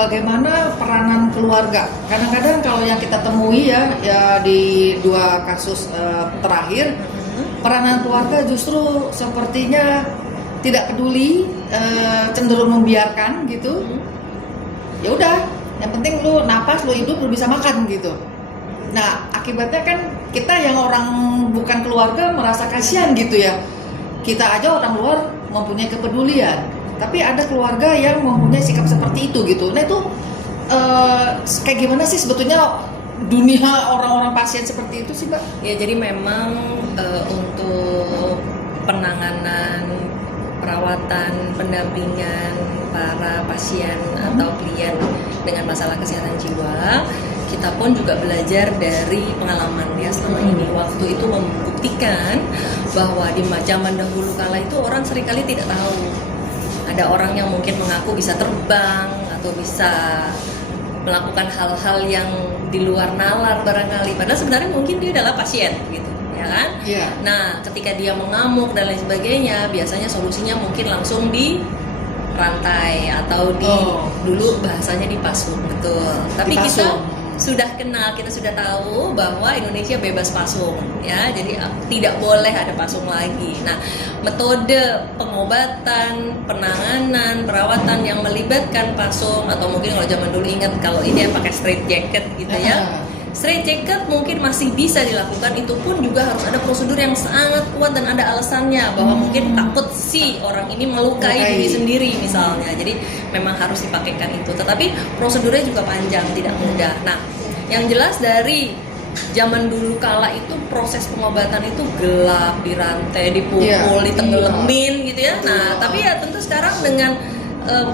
bagaimana peranan keluarga. Kadang-kadang kalau yang kita temui ya di 2 kasus terakhir, peranan keluarga justru sepertinya tidak peduli, cenderung membiarkan gitu. Ya udah, yang penting lu napas, lu hidup, lu bisa makan gitu. Nah, akibatnya kan kita yang orang bukan keluarga merasa kasihan gitu ya. Kita aja orang luar mempunyai kepedulian, tapi ada keluarga yang mempunyai sikap seperti itu gitu. Nah itu kayak gimana sih sebetulnya dunia orang-orang pasien seperti itu sih, Mbak? Ya, jadi memang untuk penanganan, perawatan, pendampingan para pasien atau klien dengan masalah kesehatan jiwa, kita pun juga belajar dari pengalaman ya selama ini. Waktu itu membuktikan bahwa di zaman dahulu kala itu orang seringkali tidak tahu. Ada orang yang mungkin mengaku bisa terbang atau bisa melakukan hal-hal yang di luar nalar barangkali, padahal sebenarnya mungkin dia adalah pasien gitu, ya kan? Yeah. Nah, ketika dia mengamuk dan lain sebagainya, biasanya solusinya mungkin langsung di rantai atau dulu bahasanya dipasung, betul. Tapi Dipasung. kita sudah kenal, kita sudah tahu bahwa Indonesia bebas pasung ya, jadi tidak boleh ada pasung lagi. Nah, metode pengobatan, penanganan, perawatan yang melibatkan pasung atau mungkin kalau zaman dulu ingat kalau ini yang pakai straight jacket gitu ya. Straight jacket mungkin masih bisa dilakukan, itu pun juga harus ada prosedur yang sangat kuat dan ada alasannya bahwa mungkin takut si orang ini melukai diri sendiri misalnya. Jadi memang harus dipakaikan itu. Tetapi prosedurnya juga panjang, tidak mudah. Nah, yang jelas dari zaman dulu kala itu proses pengobatan itu gelap, dirantai, dipukul, ditenggelamin gitu ya. Nah, tapi ya tentu sekarang dengan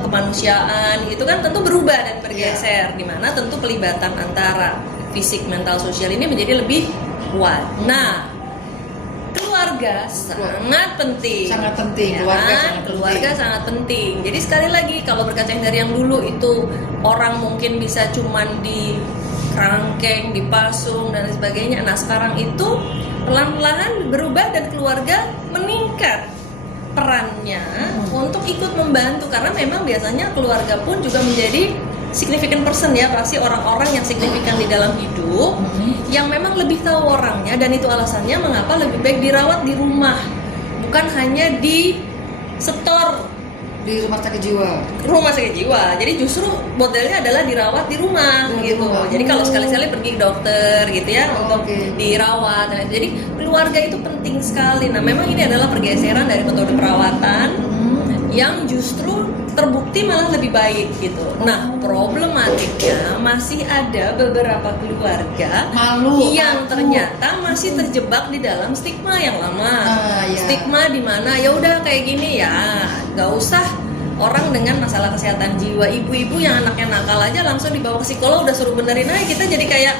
kemanusiaan itu kan tentu berubah dan bergeser, di mana tentu pelibatan antara fisik, mental, sosial ini menjadi lebih kuat. Nah, keluarga sangat penting. Sangat penting, ya, keluarga sangat penting. Jadi sekali lagi kalau berkaca dari yang dulu itu orang mungkin bisa cuman di kerangkeng, dipasung dan lain sebagainya. Nah, sekarang itu pelan-pelan berubah dan keluarga meningkat perannya untuk ikut membantu, karena memang biasanya keluarga pun juga menjadi significant person ya, pasti orang-orang yang signifikan di dalam hidup yang memang lebih tahu orangnya, dan itu alasannya mengapa lebih baik dirawat di rumah, bukan hanya di setor di rumah sakit jiwa. Jadi justru modelnya adalah dirawat di rumah gitu. Jadi kalau sekali-sekali pergi ke dokter gitu ya untuk dirawat. Jadi keluarga itu penting sekali. Nah, memang ini adalah pergeseran dari metode perawatan yang justru terbukti malah lebih baik gitu. Nah, problematiknya masih ada beberapa keluarga yang ternyata masih terjebak di dalam stigma yang lama. Stigma di mana ya udah kayak gini ya, nggak usah orang dengan masalah kesehatan jiwa, ibu-ibu yang anaknya nakal aja langsung dibawa ke psikolog, udah suruh benerin aja. Kita jadi kayak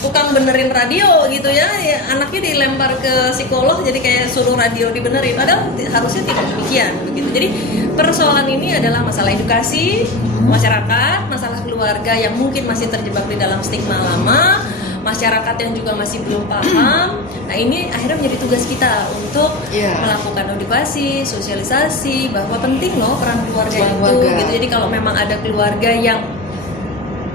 tukang benerin radio gitu ya, anaknya dilempar ke psikolog jadi kayak suruh radio dibenerin, padahal harusnya tidak demikian begitu. Jadi persoalan ini adalah masalah edukasi masyarakat, masalah keluarga yang mungkin masih terjebak di dalam stigma lama, masyarakat yang juga masih belum paham. Nah, ini akhirnya menjadi tugas kita untuk melakukan edukasi, sosialisasi bahwa penting loh peran keluarga itu gitu. Jadi kalau memang ada keluarga yang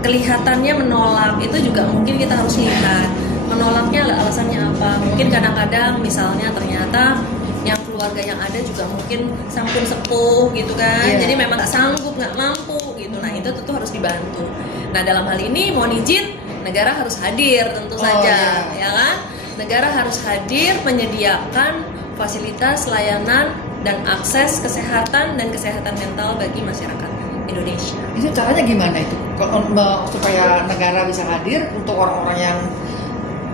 kelihatannya menolak, itu juga mungkin kita harus lihat menolaknya alasannya apa. Mungkin kadang-kadang misalnya ternyata yang keluarga yang ada juga mungkin sampun sepuh gitu kan, jadi memang nggak sanggup, nggak mampu gitu. Nah, itu tentu harus dibantu. Nah, dalam hal ini mohon izin negara harus hadir tentu saja ya kan. Negara harus hadir menyediakan fasilitas, layanan dan akses kesehatan dan kesehatan mental bagi masyarakat Indonesia. Itu caranya gimana itu? Kalau supaya negara bisa hadir untuk orang-orang yang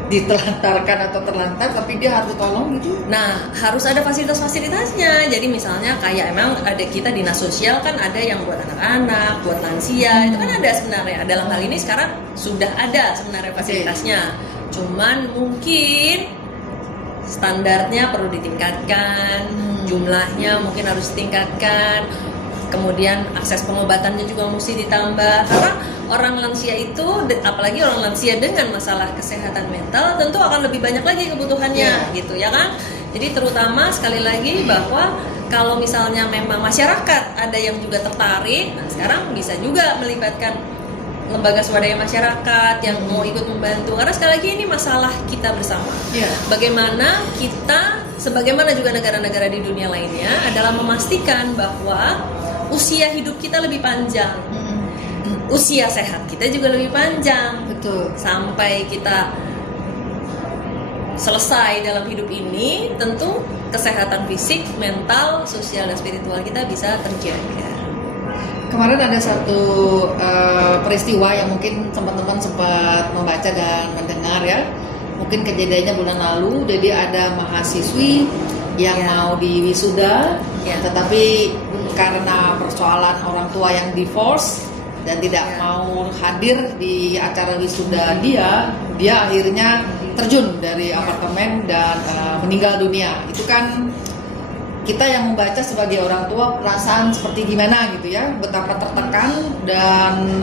ditelantarkan atau terlantar tapi dia harus tolong gitu? Nah, harus ada fasilitas-fasilitasnya. Jadi misalnya kayak emang ada kita dinas sosial kan ada yang buat anak-anak, buat lansia, itu kan ada sebenarnya. Dalam hal ini sekarang sudah ada sebenarnya fasilitasnya. Cuman mungkin standarnya perlu ditingkatkan, jumlahnya mungkin harus ditingkatkan. Kemudian akses pengobatannya juga mesti ditambah, karena orang lansia itu, apalagi orang lansia dengan masalah kesehatan mental, tentu akan lebih banyak lagi kebutuhannya gitu ya kan. Jadi terutama sekali lagi bahwa kalau misalnya memang masyarakat ada yang juga tertarik, nah sekarang bisa juga melibatkan lembaga swadaya masyarakat yang mau ikut membantu, karena sekali lagi ini masalah kita bersama. Bagaimana kita, sebagaimana juga negara-negara di dunia lainnya, adalah memastikan bahwa usia hidup kita lebih panjang, usia sehat kita juga lebih panjang. Betul. Sampai kita selesai dalam hidup ini, tentu kesehatan fisik, mental, sosial, dan spiritual kita bisa terjaga. Kemarin ada satu peristiwa yang mungkin teman-teman sempat membaca dan mendengar ya. Mungkin kejadiannya bulan lalu, jadi ada mahasiswi yang mau diwisuda, tetapi karena persoalan orang tua yang divorce dan tidak mau hadir di acara wisuda dia akhirnya terjun dari apartemen dan meninggal dunia. Itu kan kita yang membaca sebagai orang tua perasaan seperti gimana gitu ya, betapa tertekan dan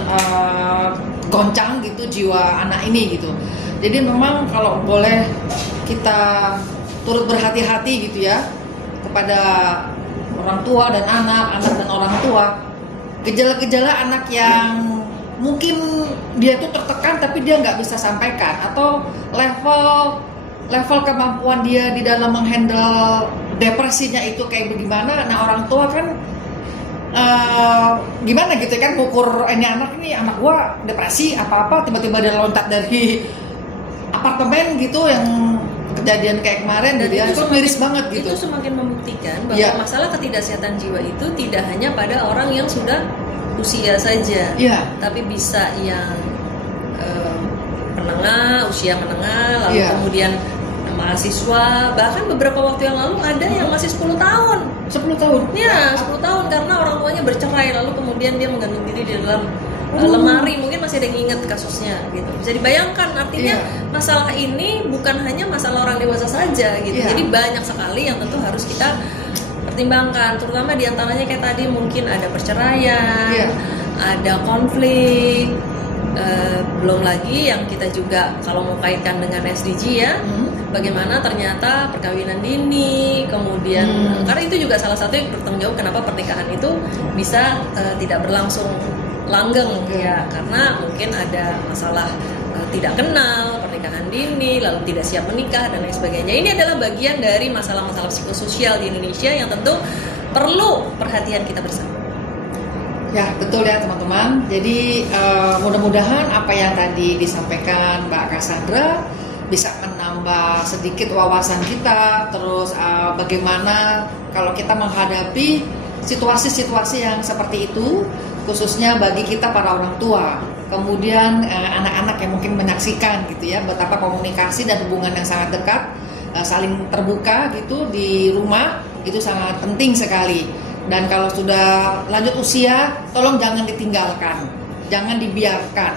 goncang gitu jiwa anak ini gitu. Jadi memang kalau boleh kita turut berhati-hati gitu ya kepada orang tua dan anak dan orang tua. Gejala-gejala anak yang mungkin dia tuh tertekan tapi dia nggak bisa sampaikan, atau level kemampuan dia di dalam menghandle depresinya itu kayak bagaimana. Nah orang tua kan gimana gitu kan ukur ini anak gua depresi apa tiba-tiba dia loncat dari apartemen gitu, yang kejadian kayak kemarin. Dan dia itu miris banget gitu. Itu semakin membuktikan bahwa masalah ketidaksehatan jiwa itu tidak hanya pada orang yang sudah usia saja, tapi bisa yang menengah, usia menengah, lalu kemudian mahasiswa, bahkan beberapa waktu yang lalu ada yang masih 10 tahun. 10 tahun? Ya, 10 tahun karena orang tuanya bercerai, lalu kemudian dia menggantung diri di dalam lemari. Mungkin masih ada yang ingat kasusnya gitu. Bisa dibayangkan, artinya masalah ini bukan hanya masalah orang dewasa saja gitu. Jadi banyak sekali yang tentu harus kita pertimbangkan, terutama diantaranya kayak tadi mungkin ada perceraian, ada konflik, belum lagi yang kita juga kalau mau kaitkan dengan SDG ya, bagaimana ternyata perkawinan dini, kemudian karena itu juga salah satu yang bertanggung jawab kenapa pernikahan itu bisa tidak berlangsung langgeng ya, karena mungkin ada masalah tidak kenal, pernikahan dini, lalu tidak siap menikah dan lain sebagainya. Ini adalah bagian dari masalah-masalah psikososial di Indonesia yang tentu perlu perhatian kita bersama. Ya betul ya teman-teman. Jadi mudah-mudahan apa yang tadi disampaikan Mbak Cassandra bisa menambah sedikit wawasan kita. Terus bagaimana kalau kita menghadapi situasi-situasi yang seperti itu, khususnya bagi kita para orang tua. Kemudian anak-anak yang mungkin menyaksikan gitu ya, betapa komunikasi dan hubungan yang sangat dekat, saling terbuka gitu di rumah itu sangat penting sekali. Dan kalau sudah lanjut usia, tolong jangan ditinggalkan, jangan dibiarkan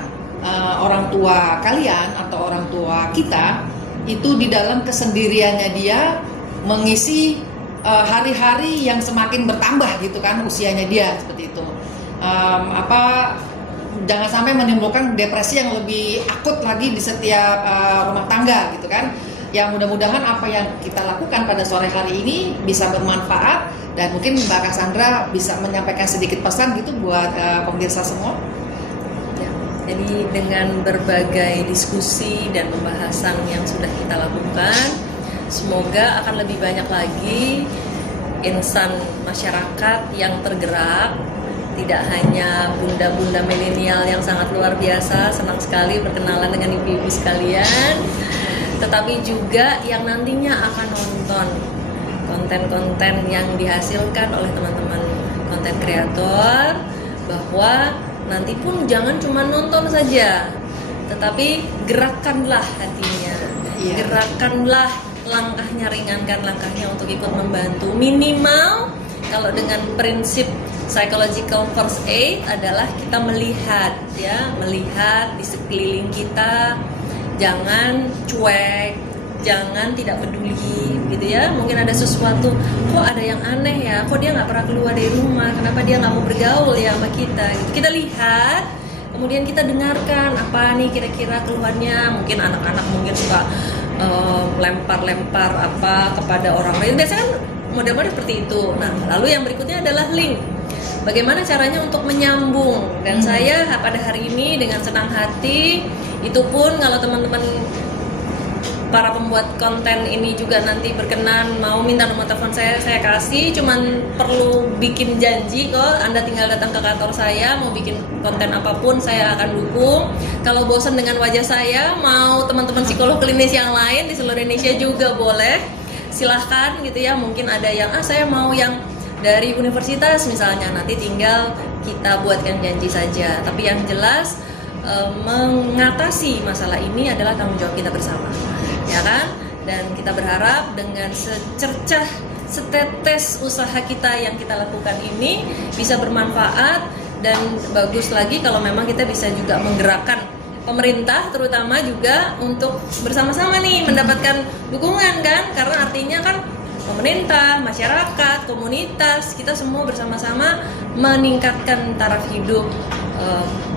orang tua kalian atau orang tua kita itu di dalam kesendiriannya dia mengisi hari-hari yang semakin bertambah gitu kan usianya dia seperti itu. Jangan sampai menimbulkan depresi yang lebih akut lagi di setiap rumah tangga gitu kan. Yang mudah-mudahan apa yang kita lakukan pada sore hari ini bisa bermanfaat, dan mungkin Mbak Cassandra bisa menyampaikan sedikit pesan gitu buat pemirsa semua. Ya, jadi dengan berbagai diskusi dan pembahasan yang sudah kita lakukan, semoga akan lebih banyak lagi insan masyarakat yang tergerak. Tidak hanya bunda-bunda milenial yang sangat luar biasa, senang sekali berkenalan dengan ibu-ibu sekalian, tetapi juga yang nantinya akan nonton konten-konten yang dihasilkan oleh teman-teman konten kreator, bahwa nanti pun jangan cuma nonton saja, tetapi gerakanlah hatinya, gerakanlah langkahnya, ringankan langkahnya untuk ikut membantu. Minimal kalau dengan prinsip psychological first aid adalah kita melihat di sekeliling kita, jangan cuek, jangan tidak peduli gitu ya. Mungkin ada sesuatu, kok ada yang aneh ya, kok dia nggak pernah keluar dari rumah, kenapa dia nggak mau bergaul ya sama kita gitu. Kita lihat, kemudian kita dengarkan apa nih kira-kira keluhannya. Mungkin anak-anak mungkin suka lempar-lempar apa kepada orang lain, biasanya kan model-model seperti itu. Nah, lalu yang berikutnya adalah link. Bagaimana caranya untuk menyambung. Dan saya pada hari ini dengan senang hati, itu pun kalau teman-teman para pembuat konten ini juga nanti berkenan mau minta nomor telepon saya kasih, cuman perlu bikin janji kok. Anda tinggal datang ke kantor saya, mau bikin konten apapun saya akan dukung. Kalau bosan dengan wajah saya, mau teman-teman psikolog klinis yang lain di seluruh Indonesia juga boleh, silahkan gitu ya. Mungkin ada yang saya mau yang dari universitas misalnya, nanti tinggal kita buatkan janji saja. Tapi yang jelas mengatasi masalah ini adalah tanggung jawab kita bersama, ya kan? Dan kita berharap dengan secercah setetes usaha kita yang kita lakukan ini bisa bermanfaat, dan bagus lagi kalau memang kita bisa juga menggerakkan pemerintah terutama juga untuk bersama-sama nih mendapatkan dukungan kan, karena artinya kan pemerintah, masyarakat, komunitas, kita semua bersama-sama meningkatkan taraf hidup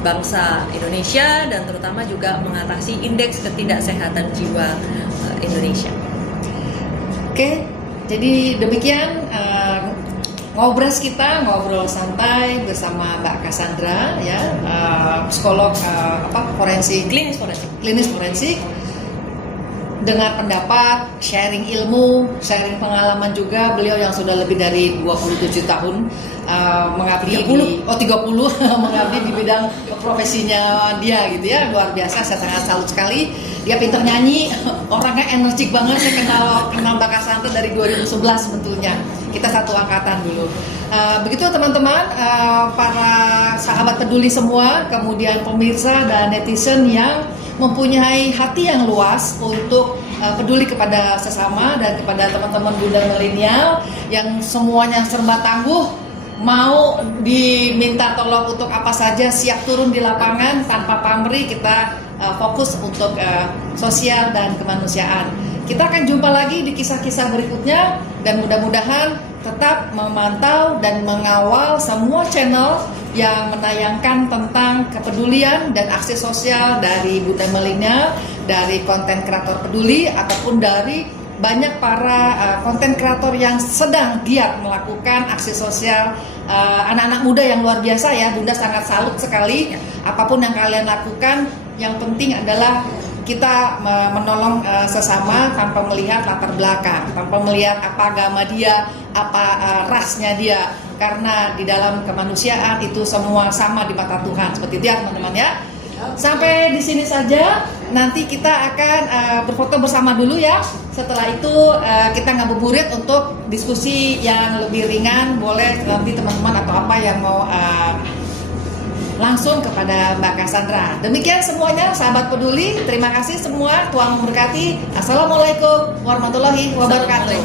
bangsa Indonesia, dan terutama juga mengatasi indeks ketidaksehatan jiwa Indonesia. Oke, jadi demikian ngobrol santai bersama Mbak Cassandra ya, psikolog klinis forensik. Dengar pendapat, sharing ilmu, sharing pengalaman juga. Beliau yang sudah lebih dari 27 tahun mengabdi 30 mengabdi di bidang profesinya dia gitu ya, luar biasa. Saya sangat salut sekali. Dia pintar nyanyi, orangnya energik banget. Saya kenal Mbak Cassandra dari 2011 sebetulnya. Kita satu angkatan dulu. Begitu teman-teman, para sahabat peduli semua, kemudian pemirsa dan netizen yang mempunyai hati yang luas untuk peduli kepada sesama dan kepada teman-teman Bunda milenial yang semuanya serba tangguh, mau diminta tolong untuk apa saja siap turun di lapangan tanpa pamrih. Kita fokus untuk sosial dan kemanusiaan. Kita akan jumpa lagi di kisah-kisah berikutnya, dan mudah-mudahan tetap memantau dan mengawal semua channel yang menayangkan tentang kepedulian dan aksi sosial dari Bunda milenial, dari konten kreator peduli, ataupun dari banyak para konten kreator yang sedang giat melakukan aksi sosial, anak-anak muda yang luar biasa ya. Bunda sangat salut sekali. Apapun yang kalian lakukan, yang penting adalah kita menolong sesama tanpa melihat latar belakang, tanpa melihat apa agama dia, apa rasnya dia, karena di dalam kemanusiaan itu semua sama di mata Tuhan. Seperti itu ya teman-teman ya. Sampai di sini saja. Nanti kita akan berfoto bersama dulu ya. Setelah itu kita ngabuburit untuk diskusi yang lebih ringan. Boleh nanti teman-teman atau apa yang mau langsung kepada Mbak Cassandra. Demikian semuanya sahabat peduli. Terima kasih semua. Tuhan memberkati. Assalamualaikum warahmatullahi wabarakatuh.